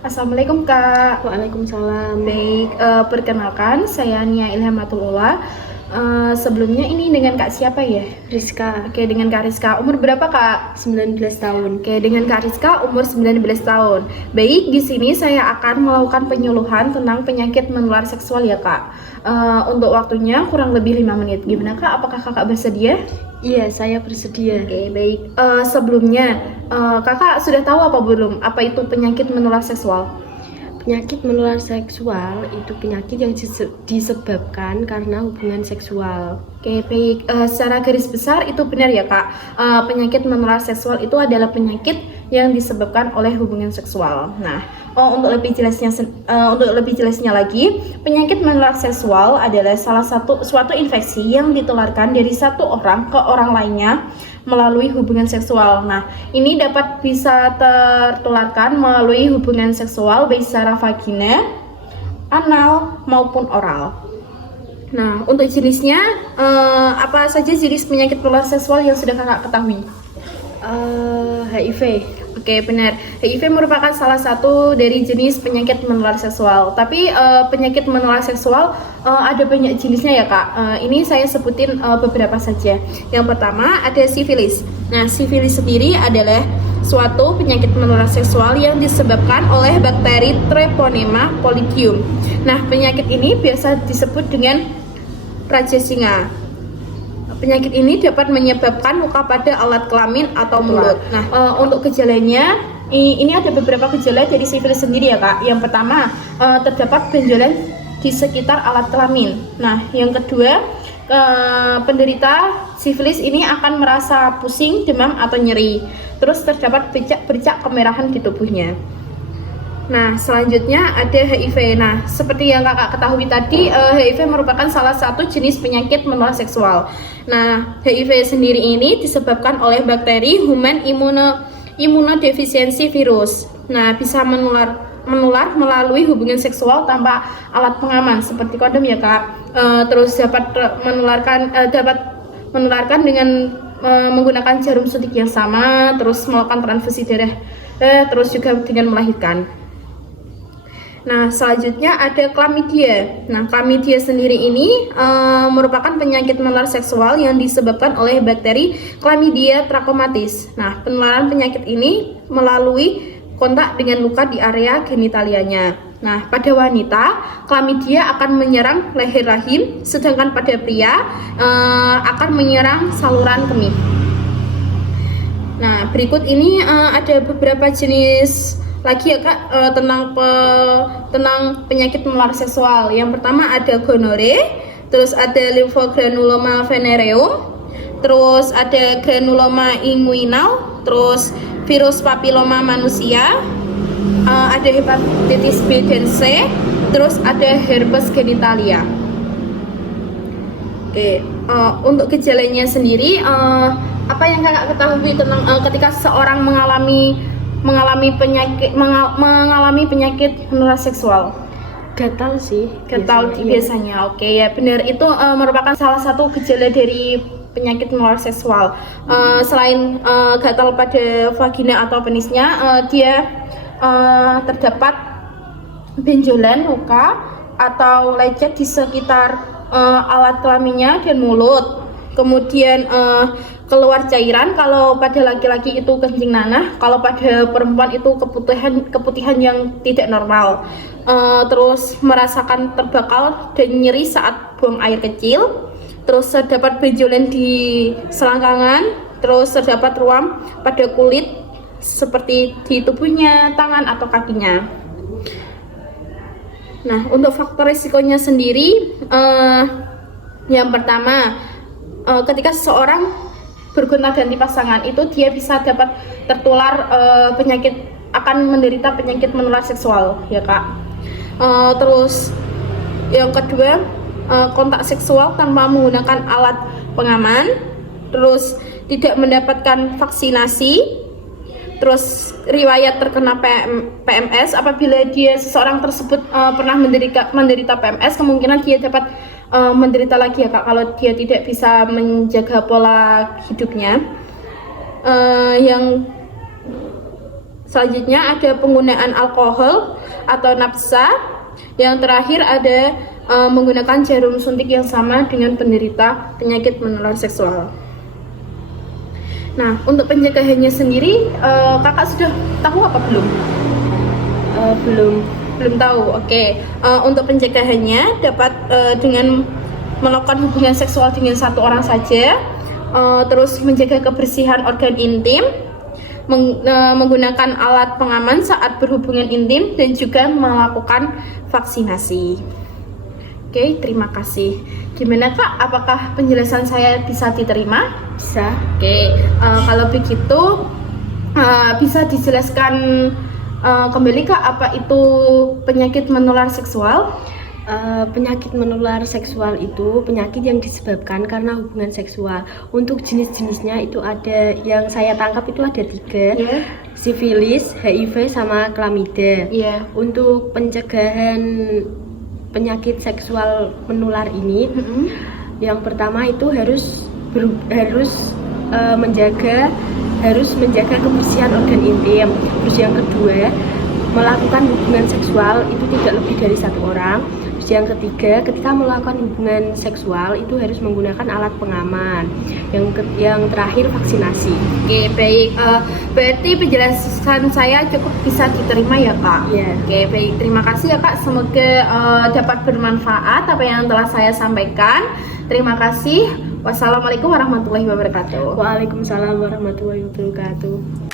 Assalamualaikum Kak. Waalaikumsalam. Baik, perkenalkan saya Nia Ilhamatul. Sebelumnya ini dengan Kak siapa ya? Rizka, Oke, dengan Kak Rizka. Umur berapa Kak? 19 tahun. Oke, dengan Kak Rizka umur 19 tahun. Baik, di sini saya akan melakukan penyuluhan tentang penyakit menular seksual ya Kak. Untuk waktunya kurang lebih 5 menit. Gimana Kak? Apakah Kakak bersedia? Iya, saya bersedia. Oke, baik. Sebelumnya, Kakak sudah tahu apa belum? Apa itu penyakit menular seksual? Penyakit menular seksual itu penyakit yang disebabkan karena hubungan seksual. Oke, baik. Secara garis besar itu benar ya Kak. Penyakit menular seksual itu adalah penyakit yang disebabkan oleh hubungan seksual. Nah, untuk lebih jelasnya lagi, penyakit menular seksual adalah suatu infeksi yang ditularkan dari satu orang ke orang lainnya melalui hubungan seksual. Nah, ini bisa tertularkan melalui hubungan seksual baik secara vagina, anal maupun oral. Nah, untuk jenisnya, apa saja jenis penyakit menular seksual yang sudah Kakak ketahui? HIV. Oke, benar. HIV merupakan salah satu dari jenis penyakit menular seksual. Tapi penyakit menular seksual ada banyak jenisnya ya Kak. Ini saya sebutin beberapa saja. Yang pertama ada sifilis. Nah, sifilis sendiri adalah suatu penyakit menular seksual yang disebabkan oleh bakteri Treponema pallidum. Nah, penyakit ini biasa disebut dengan raja singa. Penyakit ini dapat menyebabkan luka pada alat kelamin atau mulut. Nah, untuk gejalanya, ini ada beberapa gejala dari sifilis sendiri ya Kak. Yang pertama, terdapat benjolan di sekitar alat kelamin. Nah, yang kedua, penderita sifilis ini akan merasa pusing, demam atau nyeri. Terus terdapat bercak kemerahan di tubuhnya. Nah, selanjutnya ada HIV. Nah, seperti yang Kakak ketahui tadi, HIV merupakan salah satu jenis penyakit menular seksual. Nah, HIV sendiri ini disebabkan oleh bakteri Human Immunodeficiency Virus. Nah, bisa menular melalui hubungan seksual tanpa alat pengaman seperti kondom ya Kak. Terus dapat menularkan dengan menggunakan jarum suntik yang sama, terus melakukan transfusi darah, terus juga dengan melahirkan. Nah, selanjutnya ada chlamydia. Nah, chlamydia sendiri ini merupakan penyakit menular seksual yang disebabkan oleh bakteri Chlamydia trachomatis. Nah, penularan penyakit ini melalui kontak dengan luka di area genitalianya. Nah, pada wanita, chlamydia akan menyerang leher rahim, sedangkan pada pria akan menyerang saluran kemih. Nah, berikut ini ada beberapa jenis lagi ya Kak tentang penyakit menular seksual. Yang pertama ada gonore, terus ada lymphogranuloma venereum, terus ada granuloma inguinal, terus virus papiloma manusia, ada hepatitis B dan C, terus ada herpes genitalia. Oke, untuk gejalanya sendiri, apa yang Kakak ketahui tentang ketika seorang mengalami penyakit menular seksual? Gatal sih. Gatal biasanya. Oke ya, benar, itu merupakan salah satu gejala dari penyakit menular seksual. Selain gatal pada vagina atau penisnya, dia terdapat benjolan, luka atau lecet di sekitar alat kelaminnya dan mulut. Kemudian keluar cairan, kalau pada laki-laki itu kencing nanah, kalau pada perempuan itu keputihan yang tidak normal. Terus merasakan terbakal dan nyeri saat buang air kecil. Terus terdapat benjolan di selangkangan, terus terdapat ruam pada kulit seperti di tubuhnya, tangan atau kakinya. Nah, untuk faktor risikonya sendiri, yang pertama, ketika seseorang bergonta-ganti pasangan itu dia bisa dapat tertular akan menderita penyakit menular seksual ya Kak. Terus yang kedua, kontak seksual tanpa menggunakan alat pengaman, terus tidak mendapatkan vaksinasi, terus riwayat terkena PMS. Apabila seseorang tersebut pernah menderita PMS, kemungkinan dia dapat menderita lagi ya Kak kalau dia tidak bisa menjaga pola hidupnya. Yang Selanjutnya ada penggunaan alkohol atau nafsa. Yang terakhir ada menggunakan jarum suntik yang sama dengan penderita penyakit menular seksual. Nah, untuk pencegahannya sendiri, kakak sudah tahu apa belum? Belum tahu. Oke. Untuk pencegahannya dapat dengan melakukan hubungan seksual dengan satu orang saja, terus menjaga kebersihan organ intim, menggunakan alat pengaman saat berhubungan intim, dan juga melakukan vaksinasi. Oke, terima kasih. Gimana Kak? Apakah penjelasan saya bisa diterima? Bisa. Oke, kalau begitu bisa dijelaskan kembali Kak, apa itu penyakit menular seksual? Penyakit menular seksual itu penyakit yang disebabkan karena hubungan seksual. Untuk jenis-jenisnya itu ada, yang saya tangkap itu ada 3, Yeah. sifilis, HIV, sama klamida. Iya. Untuk pencegahan penyakit seksual menular ini, yang pertama itu harus menjaga kebersihan organ intim. Terus yang kedua, melakukan hubungan seksual itu tidak lebih dari 1 orang. Terus yang ketiga, ketika melakukan hubungan seksual itu harus menggunakan alat pengaman. Yang terakhir, vaksinasi. Oke, baik. Berarti penjelasan saya cukup bisa diterima ya Kak? Iya. Oke, baik. Terima kasih ya Kak. Semoga dapat bermanfaat apa yang telah saya sampaikan. Terima kasih. Wassalamualaikum warahmatullahi wabarakatuh. Waalaikumsalam warahmatullahi wabarakatuh.